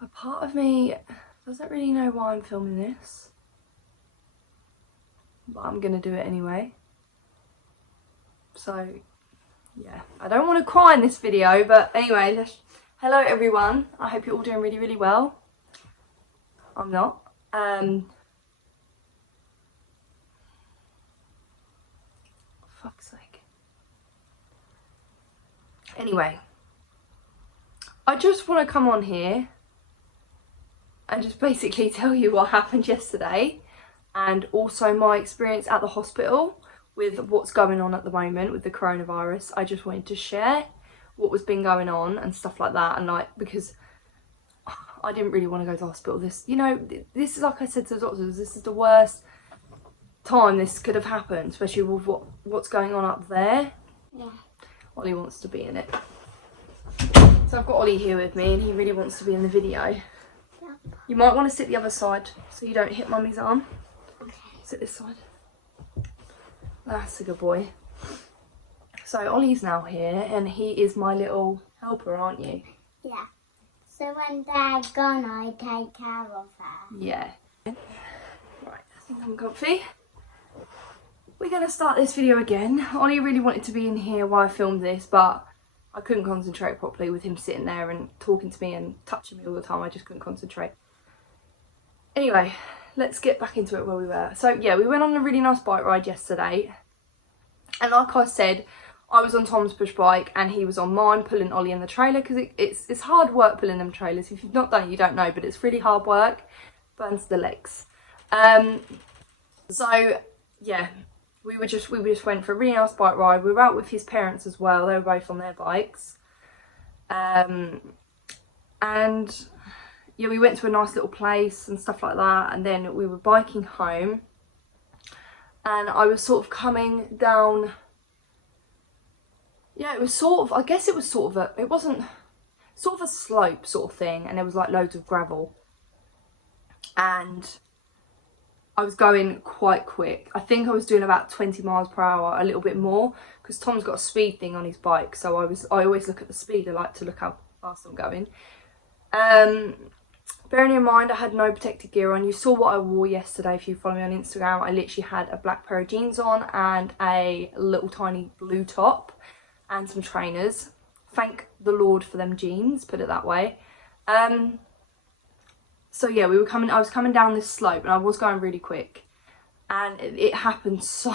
A part of me doesn't really know why I'm filming this, but I'm gonna do it anyway. So yeah, I don't want to cry in this video, but anyway, hello everyone. I hope you're all doing really, really well. I'm not. Fuck's sake. Anyway, I just want to come on here and just basically tell you what happened yesterday, and also my experience at the hospital with what's going on at the moment with the coronavirus. I just wanted to share what was been going on and stuff like that, and like, because I didn't really want to go to the hospital. This, you know, this is, like I said to the doctors, this is the worst time this could have happened, especially with what's going on up there. Yeah. Ollie wants to be in it. So I've got Ollie here with me and he really wants to be in the video. Yeah. You might want to sit the other side so you don't hit Mummy's arm. Okay. Sit this side. That's a good boy. So Ollie's now here and he is my little helper, aren't you? Yeah. So when Dad's gone, I take care of her. Yeah. Right, I think I'm comfy. We're going to start this video again. Ollie really wanted to be in here while I filmed this, but I couldn't concentrate properly with him sitting there and talking to me and touching me all the time. I just couldn't concentrate. Anyway, let's get back into it where we were. So yeah, we went on a really nice bike ride yesterday. And like I said, I was on Tom's push bike and he was on mine, pulling Ollie in the trailer, because it's hard work pulling them trailers. If you've not done it, you don't know, but it's really hard work. Burns the legs. So yeah, we just went for a really nice bike ride. We were out with his parents as well. They were both on their bikes. And yeah, we went to a nice little place and stuff like that. And then we were biking home. And I was sort of coming down. Yeah, it was sort of, I guess it was sort of a, it wasn't, sort of a slope sort of thing. And there was like loads of gravel. And I was going quite quick. I think I was doing about 20 miles per hour, a little bit more, because Tom's got a speed thing on his bike. So I always look at the speed. I like to look how fast I'm going. Bearing in mind I had no protective gear on. You saw what I wore yesterday if you follow me on Instagram. I literally had a black pair of jeans on and a little tiny blue top and some trainers. Thank the Lord for them jeans, put it that way. So yeah, I was coming down this slope and I was going really quick. And it happened so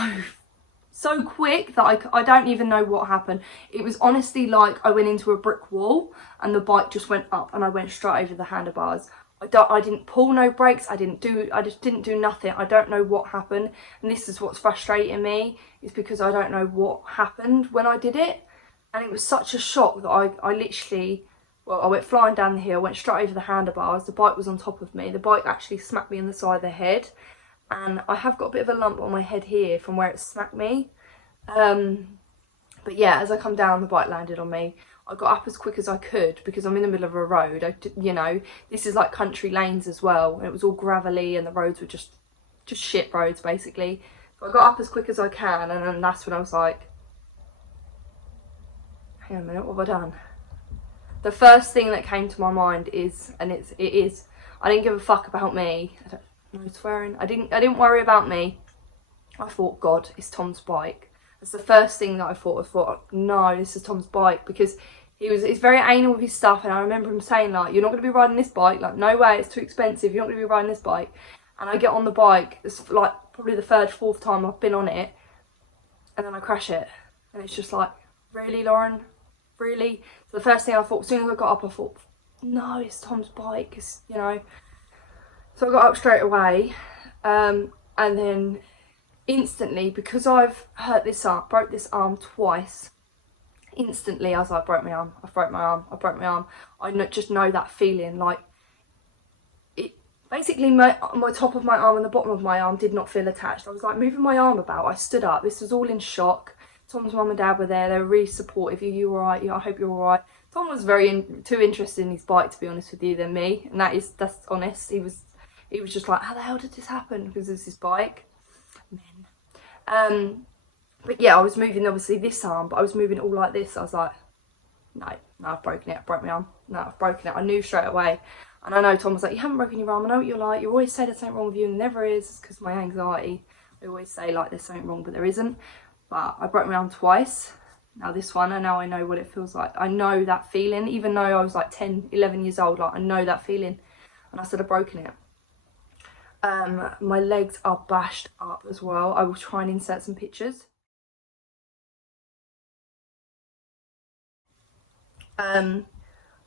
quick that I don't even know what happened. It was honestly like I went into a brick wall and the bike just went up and I went straight over the handlebars. I didn't pull no brakes. I just didn't do nothing. I don't know what happened. And this is what's frustrating me, is because I don't know what happened when I did it. And it was such a shock that I literally, well, I went flying down the hill, went straight over the handlebars. The bike was on top of me. The bike actually smacked me in the side of the head. And I have got a bit of a lump on my head here from where it smacked me. But yeah, as I come down, the bike landed on me. I got up as quick as I could because I'm in the middle of a road. You know, this is like country lanes as well. And it was all gravelly and the roads were just shit roads, basically. So I got up as quick as I can. And then that's when I was like, hang on a minute, what have I done? The first thing that came to my mind is, and it is, I didn't give a fuck about me. I don't know, swearing. I didn't worry about me. I thought, God, it's Tom's bike. That's the first thing that I thought. I thought, no, this is Tom's bike, because he's very anal with his stuff. And I remember him saying, like, you're not going to be riding this bike. Like, no way, it's too expensive. You're not going to be riding this bike. And I get on the bike. It's like probably the third, fourth time I've been on it. And then I crash it. And it's just like, really, Lauren? Really? So the first thing I thought, as soon as I got up, I thought, no, it's Tom's bike. It's, you know. So I got up straight away. And then instantly, because I've hurt this arm, broke this arm twice, instantly I was like, broke my arm, I broke my arm, I broke my arm. I just know that feeling, like, it basically, my top of my arm and the bottom of my arm did not feel attached. I was like moving my arm about. I stood up. This was all in shock. Tom's mum and dad were there. They were really supportive. You all right? Yeah, I hope you're all right. Tom was too interested in his bike, to be honest with you, than me, and that's honest. He was just like, how the hell did this happen? Because it's his bike. Men. But yeah, I was moving obviously this arm, but I was moving it all like this. I was like, no, I've broken it. I broke my arm. No, I've broken it. I knew straight away. And I know Tom was like, you haven't broken your arm. I know what you're like. You always say there's something wrong with you, and there never is. It's because of my anxiety. I always say like there's something wrong, but there isn't. But I broke my arm twice. Now this one, and now I know what it feels like. I know that feeling, even though I was like 10, 11 years old, like I know that feeling. And I said I've broken it. My legs are bashed up as well. I will try and insert some pictures.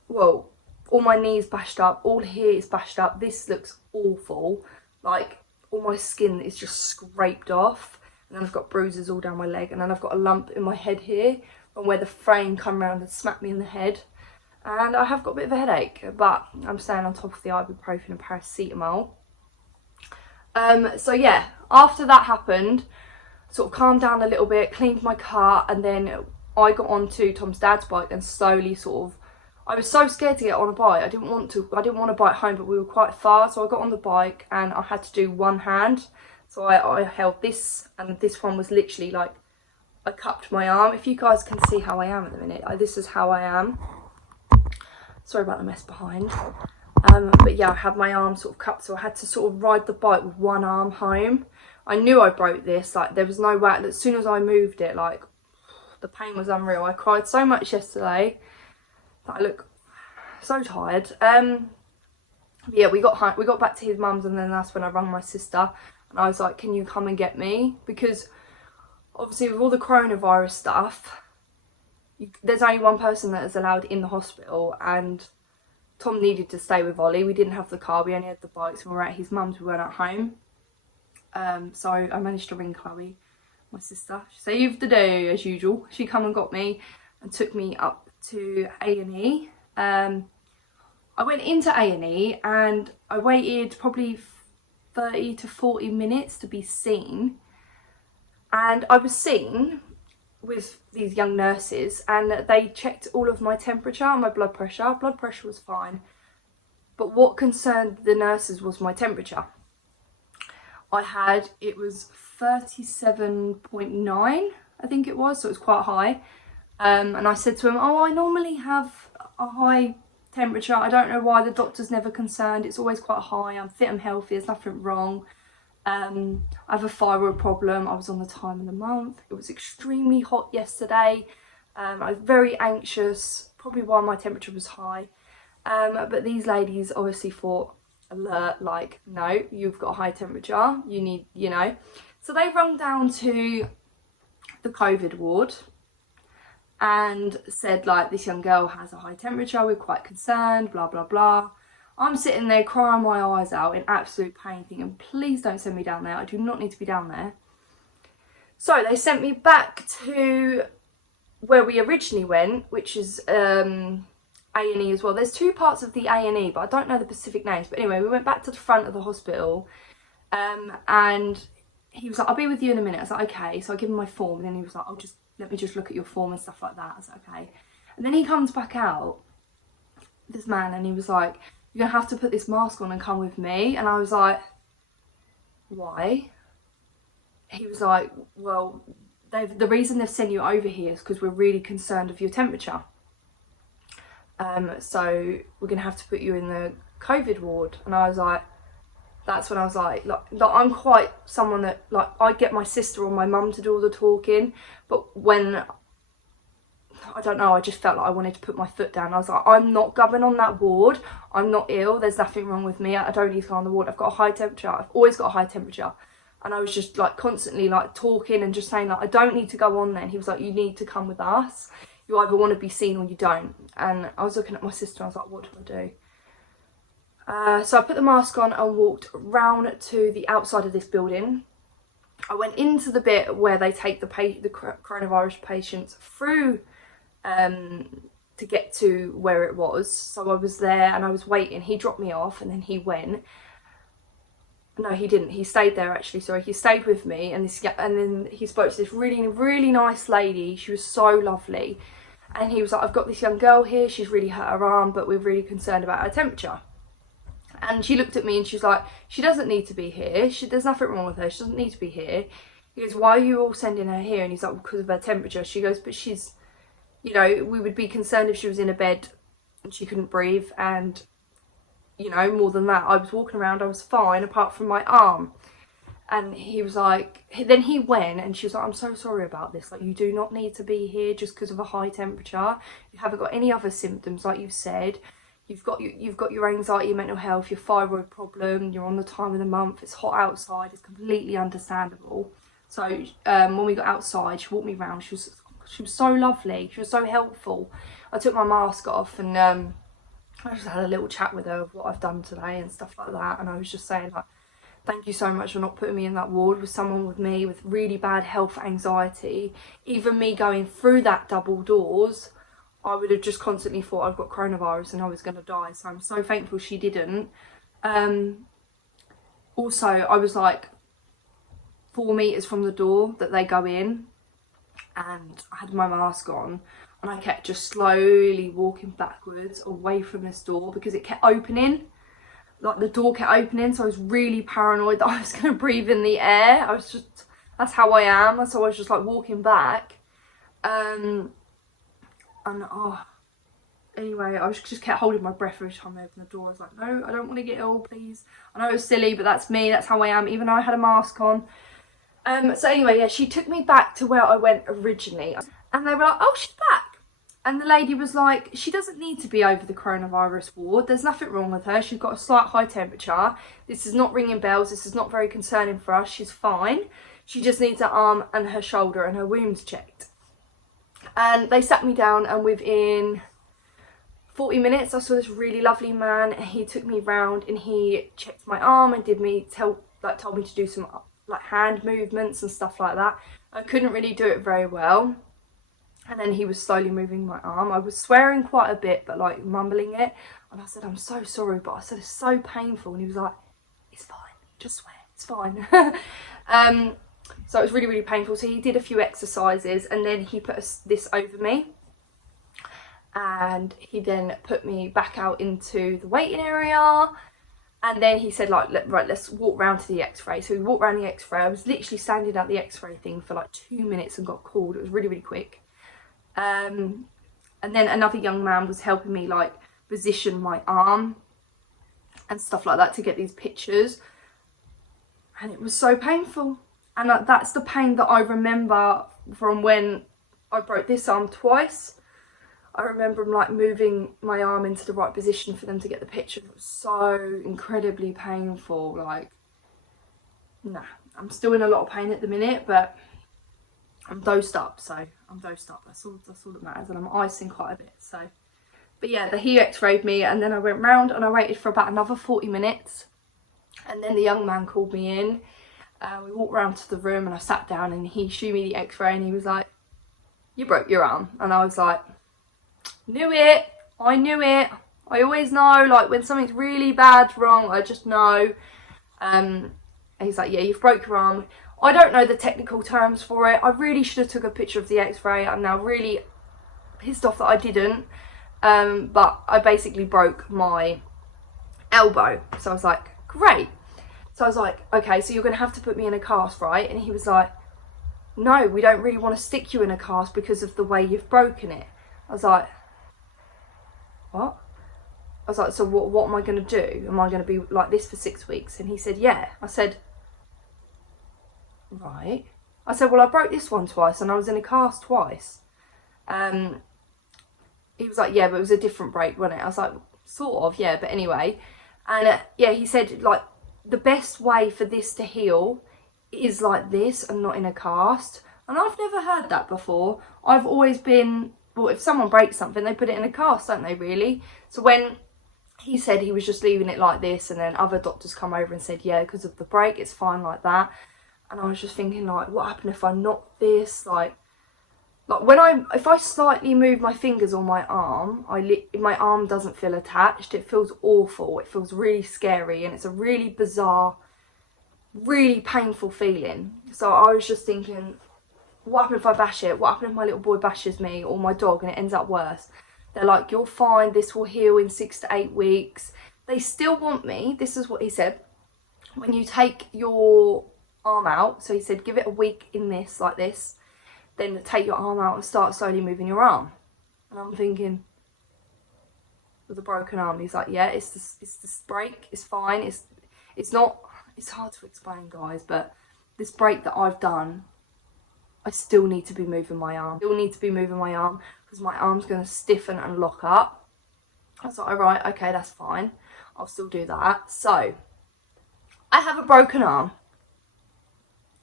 Well, all my knees bashed up, all here is bashed up. This looks awful. Like all my skin is just scraped off, and then I've got bruises all down my leg, and then I've got a lump in my head here from where the frame come around and smacked me in the head. And I have got a bit of a headache, but I'm staying on top of the ibuprofen and paracetamol. So yeah, after that happened, sort of calmed down a little bit, cleaned my car, and then I got onto Tom's dad's bike and slowly sort of, I was so scared to get on a bike. I didn't want to bike home, but we were quite far, so I got on the bike and I had to do one hand. So I held this, and this one was literally like, I cupped my arm. If you guys can see how I am at the minute, this is how I am. Sorry about the mess behind. But yeah, I had my arm sort of cupped, so I had to sort of ride the bike with one arm home. I knew I broke this, like there was no way, as soon as I moved it, like the pain was unreal. I cried so much yesterday that I look so tired. Yeah, we got back to his mum's, and then that's when I rang my sister and I was like, can you come and get me? Because obviously with all the coronavirus stuff, there's only one person that is allowed in the hospital, and Tom needed to stay with Ollie. We didn't have the car, we only had the bikes, and we were at his mum's, we weren't at home. So I managed to ring Chloe, my sister. She saved the day as usual. She come and got me and took me up to A&E. I went into A&E and I waited probably 30 to 40 minutes to be seen. And I was seen with these young nurses, and they checked all of my temperature and my blood pressure. Blood pressure was fine, but what concerned the nurses was my temperature. It was 37.9, I think it was, so it was quite high. And I said to him, oh, I normally have a high temperature. I don't know why the doctor's never concerned. It's always quite high. I'm fit and healthy. There's nothing wrong. I have a thyroid problem. I was on the time of the month. It was extremely hot yesterday. I was very anxious, probably why my temperature was high. But these ladies obviously thought, alert, like, no, you've got a high temperature. You need, So they rung down to the COVID ward and said, like, this young girl has a high temperature. We're quite concerned, blah, blah, blah. I'm sitting there crying my eyes out in absolute pain, thinking, please don't send me down there. I do not need to be down there. So they sent me back to where we originally went, which is A&E as well. There's two parts of the A&E, but I don't know the specific names. But anyway, we went back to the front of the hospital, and he was like, I'll be with you in a minute. I was like, okay. So I give him my form, and then he was like, let me just look at your form and stuff like that. I was like, okay. And then he comes back out, this man, and he was like, you're gonna have to put this mask on and come with me. And I was like, why? He was like, well, the reason they've sent you over here is because we're really concerned of your temperature. So we're gonna have to put you in the COVID ward. And I was like, that's when I was like I'm quite someone that, like, I get my sister or my mum to do all the talking, but when, I don't know, I just felt like I wanted to put my foot down. I was like, I'm not going on that ward. I'm not ill. There's nothing wrong with me. I don't need to go on the ward. I've got a high temperature. I've always got a high temperature. And I was just like constantly like talking and just saying like, I don't need to go on there. And he was like, you need to come with us. You either want to be seen or you don't. And I was looking at my sister and I was like, what do I do? So I put the mask on and walked round to the outside of this building. I went into the bit where they take the coronavirus patients through to get to where it was. So I was there and I was waiting. He dropped me off and then he went. No, he didn't. He stayed there actually. Sorry, he stayed with me, and then he spoke to this really, really nice lady. She was so lovely, and he was like, "I've got this young girl here. She's really hurt her arm, but we're really concerned about her temperature." And she looked at me and she was like, "She doesn't need to be here. There's nothing wrong with her. She doesn't need to be here." He goes, "Why are you all sending her here?" And he's like, "Because of her temperature." She goes, "But she's you know, we would be concerned if she was in a bed and she couldn't breathe, and, you know, more than that, I was walking around, I was fine apart from my arm. And he was like, then he went and she was like, I'm so sorry about this, like, you do not need to be here just because of a high temperature. You haven't got any other symptoms, like you've said. You've got your anxiety, your mental health, your thyroid problem, you're on the time of the month, it's hot outside, it's completely understandable. So when we got outside, she walked me around, she was so lovely, she was so helpful. I took my mask off and I just had a little chat with her of what I've done today and stuff like that, and I was just saying, like, thank you so much for not putting me in that ward with someone with me with really bad health anxiety. Even me going through that double doors, I would have just constantly thought I've got coronavirus and I was going to die. So I'm so thankful she didn't. Also, I was like 4 meters from the door that they go in, and I had my mask on, and I kept just slowly walking backwards away from this door because it kept opening. Like, the door kept opening, so I was really paranoid that I was going to breathe in the air. I was just, that's how I am. So I was just like walking back. Anyway, I just kept holding my breath every time I opened the door. I was like, no, I don't want to get ill, please. I know it was silly, but that's me, that's how I am, even though I had a mask on. So anyway, yeah, she took me back to where I went originally. And they were like, oh, she's back. And the lady was like, she doesn't need to be over the coronavirus ward. There's nothing wrong with her. She's got a slight high temperature. This is not ringing bells. This is not very concerning for us. She's fine. She just needs her arm and her shoulder and her wounds checked. And they sat me down, and within 40 minutes, I saw this really lovely man. He took me round and he checked my arm and told me to do some like hand movements and stuff like that. I couldn't really do it very well. And then he was slowly moving my arm. I was swearing quite a bit, but like mumbling it. And I said, I'm so sorry, but I said, it's so painful. And he was like, it's fine, just swear, it's fine. So it was really, really painful. So he did a few exercises, and then he put this over me. And he then put me back out into the waiting area. And then he said, like, right, let's walk round to the x-ray. So we walked around the x-ray. I was literally standing at the x-ray thing for like 2 minutes and got called. It was really, really quick. And then another young man was helping me like position my arm and stuff like that to get these pictures. And it was so painful. And that's the pain that I remember from when I broke this arm twice. I remember like moving my arm into the right position for them to get the picture. It was so incredibly painful. Like, nah, I'm still in a lot of pain at the minute, but I'm dosed up, so I'm dosed up. That's all that matters, and I'm icing quite a bit. So, but yeah, he x-rayed me, and then I went round and I waited for about another 40 minutes, and then the young man called me in. We walked round to the room, and I sat down, and he showed me the x-ray, and he was like, "You broke your arm," and I was like, "Knew it. I knew it. I always know. Like, when something's really bad's wrong, I just know." And he's like, "Yeah, you've broke your arm." I don't know the technical terms for it. I really should have took a picture of the x-ray. I'm now really pissed off that I didn't. But I basically broke my elbow. So I was like, great. So I was like, okay, so you're going to have to put me in a cast, right? And he was like, no, we don't really want to stick you in a cast because of the way you've broken it. I was like, what? I was like, so what am I going to do? Am I going to be like this for 6 weeks? And he said, yeah. I said, right. I said, well, I broke this one twice and I was in a cast twice. He was like, yeah, but it was a different break, wasn't it? I was like, sort of, yeah, but anyway. And yeah, he said, like, the best way for this to heal is like this and not in a cast. And I've never heard that before. I've always been, well, if someone breaks something, they put it in a cast, don't they, really? So when he said he was just leaving it like this, and then other doctors come over and said, yeah, because of the break, it's fine like that. And I was just thinking, like, what happened if I knocked this? Like if I slightly move my fingers on my arm, my arm doesn't feel attached. It feels awful. It feels really scary, and it's a really bizarre, really painful feeling. So I was just thinking, what happened if I bash it? What happened if my little boy bashes me or my dog and it ends up worse? They're like, you're fine. This will heal in 6 to 8 weeks. They still want me. This is what he said. When you take your arm out, so he said, give it a week in this, like this. Then take your arm out and start slowly moving your arm. And I'm thinking, with a broken arm, he's like, yeah, it's this break, it's fine, it's not, it's hard to explain, guys, but this break that I've done, I still need to be moving my arm. Because my arm's going to stiffen and lock up. I was like, alright, okay, that's fine. I'll still do that. So, I have a broken arm.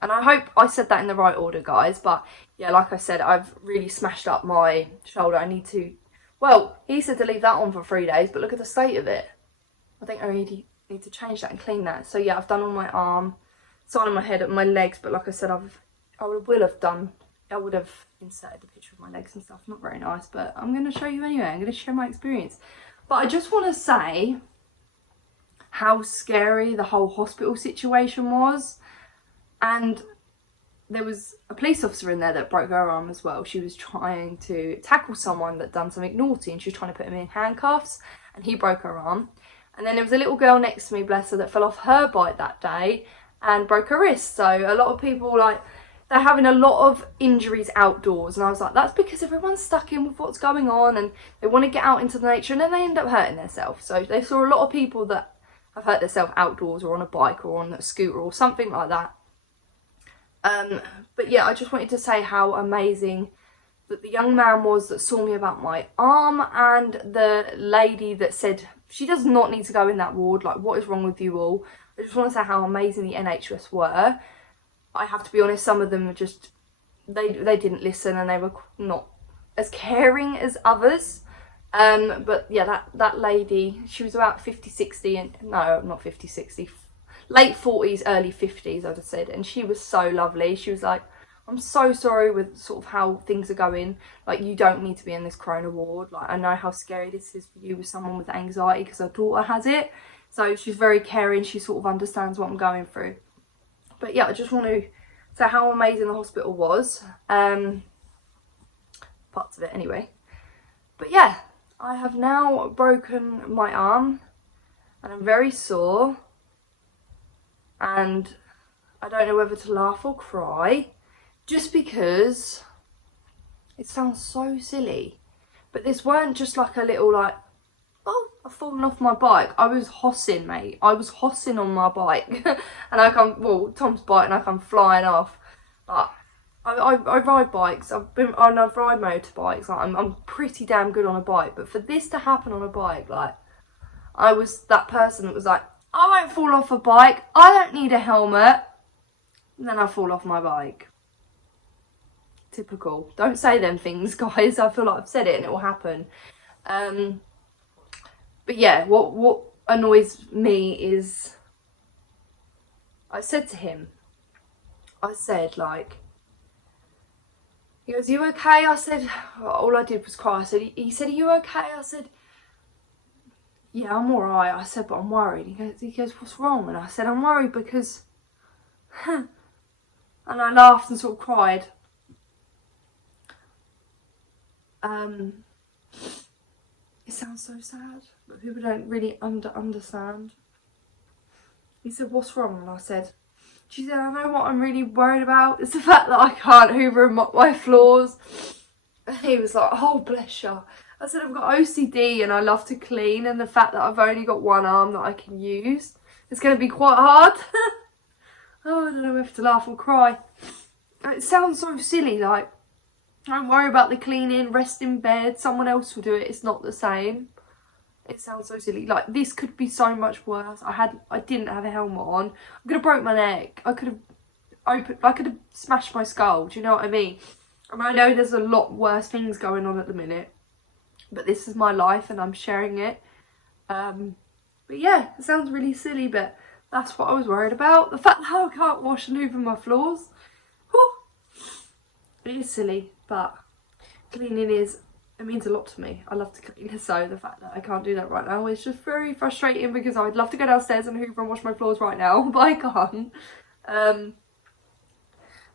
And I hope I said that in the right order, guys. But, yeah, like I said, I've really smashed up my shoulder. I need to... Well, he said to leave that on for 3 days, but look at the state of it. I think I really need to change that and clean that. So, yeah, I've done on my arm, side of my head, and my legs. But, like I said, I would have inserted a picture of my legs and stuff. Not very nice, but I'm going to show you anyway. I'm going to share my experience. But I just want to say how scary the whole hospital situation was. And there was a police officer in there that broke her arm as well. She was trying to tackle someone that done something naughty, and she was trying to put him in handcuffs, and he broke her arm. And then there was a little girl next to me, bless her, that fell off her bike that day and broke her wrist. So a lot of people, like, they're having a lot of injuries outdoors, and I was like, that's because everyone's stuck in with what's going on and they want to get out into the nature, and then they end up hurting themselves. So they saw a lot of people that have hurt themselves outdoors or on a bike or on a scooter or something like that. But yeah, I just wanted to say how amazing that the young man was that saw me about my arm, and the lady that said she does not need to go in that ward, like, what is wrong with you all? I just want to say how amazing the NHS were. I have to be honest, some of them were just, they didn't listen, and they were not as caring as others. But yeah, that lady, she was about 50, 60, and no, not 50, 60, late 40s, early 50s, I'd have said. And she was so lovely. She was like, I'm so sorry with sort of how things are going. Like, you don't need to be in this corona ward. Like, I know how scary this is for you with someone with anxiety, because her daughter has it. So she's very caring. She sort of understands what I'm going through. But yeah, I just want to say how amazing the hospital was. Parts of it anyway. But yeah, I have now broken my arm, and I'm very sore. And I don't know whether to laugh or cry, just because it sounds so silly. But this weren't just like a little, like, oh, I've fallen off my bike. I was hossing, mate. I was hossing on my bike. And I come, well, Tom's bike, and I come flying off. But I ride bikes. I've ride motorbikes. Like, I'm pretty damn good on a bike. But for this to happen on a bike, like, I was that person that was like, I won't fall off a bike. I don't need a helmet. And then I fall off my bike. Typical. Don't say them things, guys. I feel like I've said it and it will happen. But yeah, what annoys me is, I said to him, like, he goes, you okay? I said, all I did was cry. I said, he said, are you okay? I said, yeah, I'm alright. I said, but I'm worried. He goes, what's wrong? And I said, I'm worried because, and I laughed and sort of cried. It sounds so sad, but people don't really understand. He said, what's wrong? And I said, she said, I know what I'm really worried about. It's the fact that I can't hoover and mop my floors. And he was like, oh, bless you. I said, I've got OCD and I love to clean, and the fact that I've only got one arm that I can use, it's going to be quite hard. Oh, I don't know whether to laugh or cry. It sounds so silly, like, don't worry about the cleaning, rest in bed, someone else will do it, it's not the same. It sounds so silly. Like, this could be so much worse. I didn't have a helmet on. I could have broke my neck. I could have smashed my skull. Do you know what I mean? And I know there's a lot worse things going on at the minute, but this is my life and I'm sharing it. But yeah, it sounds really silly, but that's what I was worried about. The fact that I can't wash and hoover my floors. Whew. It is silly, but cleaning is, it means a lot to me. I love to clean, so the fact that I can't do that right now is just very frustrating, because I would love to go downstairs and hoover and wash my floors right now, but I can't.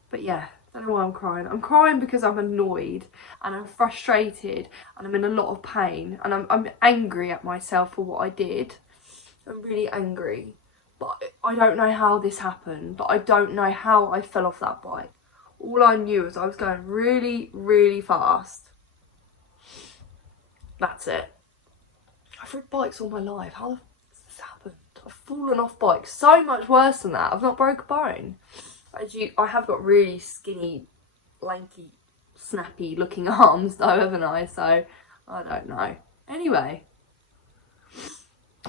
But yeah, I don't know why I'm crying. I'm crying because I'm annoyed and I'm frustrated and I'm in a lot of pain, and I'm angry at myself for what I did. I'm really angry, but I don't know how this happened, but I don't know how I fell off that bike. All I knew is I was going really, really fast. that's it. I've ridden bikes all my life. How the f has this happened? I've fallen off bikes so much worse than that. I've not broke a bone. I have got really skinny, lanky, snappy looking arms though, haven't I? So I don't know. Anyway,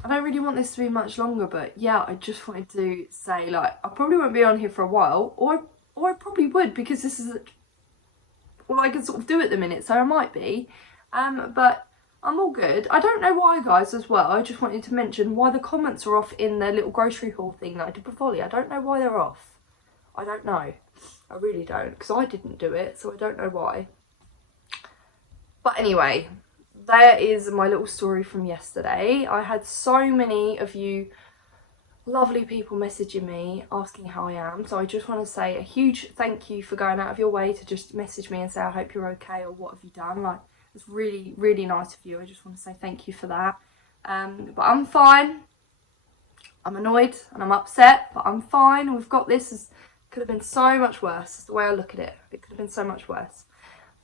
I don't really want this to be much longer, but yeah, I just wanted to say, like, I probably won't be on here for a while, or I probably would, because this is all I can sort of do at the minute, so I might be. But I'm all good. I don't know why, guys, as well. I just wanted to mention why the comments are off in the little grocery haul thing that I did with Ollie. I don't know why they're off. I don't know. I really don't, because I didn't do it, so I don't know why. But anyway, there is my little story from yesterday. I had so many of you lovely people messaging me asking how I am, so I just want to say a huge thank you for going out of your way to just message me and say I hope you're okay, or what have you done. Like, it's really, really nice of you. I just want to say thank you for that. But I'm fine. I'm annoyed and I'm upset, but I'm fine. We've got this. It could have been so much worse. That's the way I look at it. It could have been so much worse.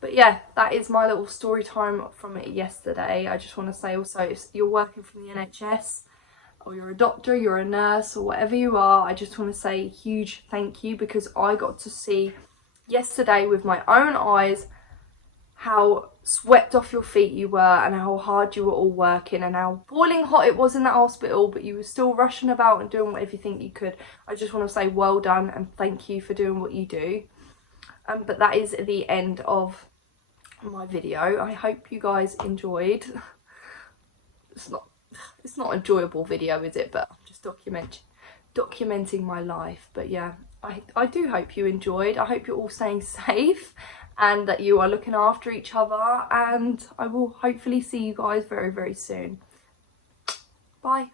But yeah, that is my little story time from it yesterday. I just want to say also, if you're working from the NHS, or you're a doctor, you're a nurse, or whatever you are, I just want to say a huge thank you, because I got to see yesterday with my own eyes how swept off your feet you were, and how hard you were all working, and how boiling hot it was in that hospital, but you were still rushing about and doing everything you could. I just want to say well done and thank you for doing what you do. But that is the end of my video. I hope you guys enjoyed. It's not an enjoyable video, is it? But I'm just documenting my life. But yeah, I do hope you enjoyed. I hope you're all staying safe and that you are looking after each other, and I will hopefully see you guys very, very soon. Bye.